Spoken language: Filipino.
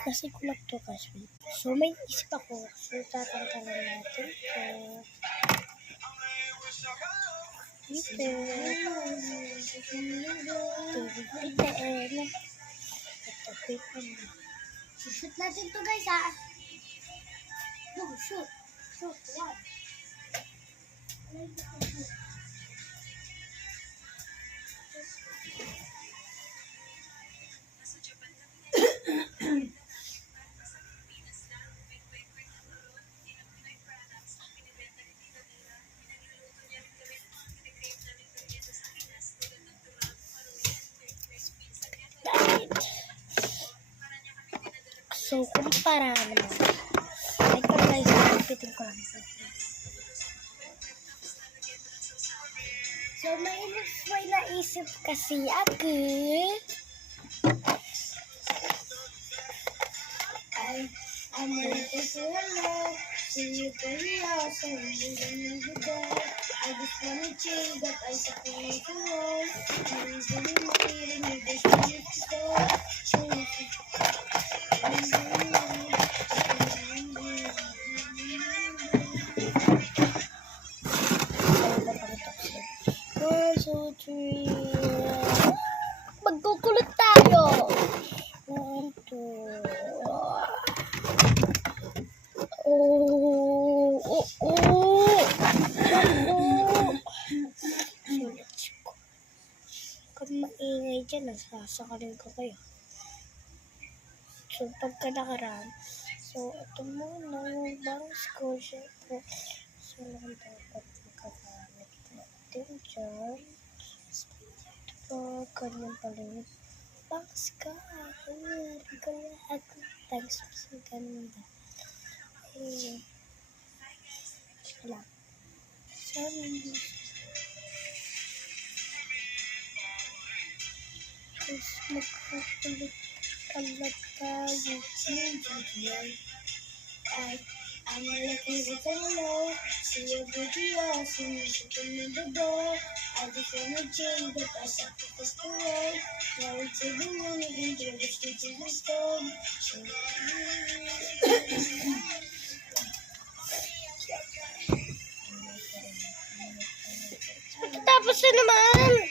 Kasi kulak to kasi. So, may isip ako. So, tatangkalan natin. So, bitin. Ito, bitin. Shoot natin to guys ha. No, shoot. Shoot, yan. So, kumpara naman. Ito guys, pitin ko lang. So, may naisip kasi ako. I'm ready to say hello. See you pretty awesome. I just wanna chill, but I suppose the roll. I'm really waiting, you just need to go. One, two, three. Magkukulit tayo. 1, 2. Oh. Kung maingay dyan, nasasakalin ko kayo. So, pagka nakaraan, so, ito muna yung bangs ko, syempre. So, lang dapat makagamit natin dyan. So, ganyan pala yung bangs ka. Ayan, kaya ako. Thanks sa ganda. Ayan. Wala. Sorry. Tapos magkakulit kalat tayo. I'm looking for hello. See your beauty awesome. You should come in the door. I just wanna chill, but I sacrifice the road. Now it's in the morning, enjoy the streets of the storm. Tapos na naman!